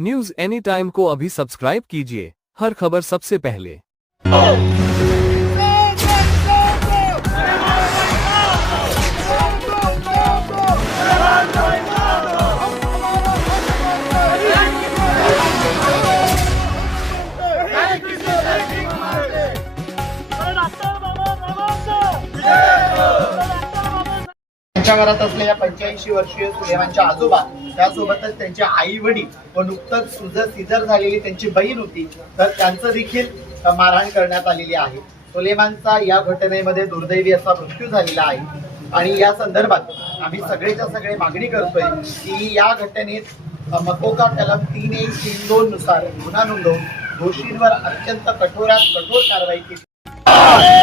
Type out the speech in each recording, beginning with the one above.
news any time को अभी subscribe कीजिए हर खबर सबसे पहले पंच वर्षीय सुलेमानच्या आजोबा त्यासोबतच त्यांचे आई वडील व नुकतंच सुजर सिजर झालेली त्यांची बहीण होती तर त्यांचं देखील मारहाण करण्यात आलेली आहे सुलेमानचा या घटनेमध्ये दुर्दैवी असा मृत्यू झालेला आहे आणि या संदर्भात आम्ही सगळेच्या सगळे मागणी करतोय की या घटनेत मकोका कलम तीन एक तीन दोन नुसार गुन्हा नोंदवून दोषींवर अत्यंत कठोरात कठोर कारवाई केली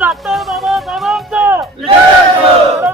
डॉक्टर बाबा साहेबांचा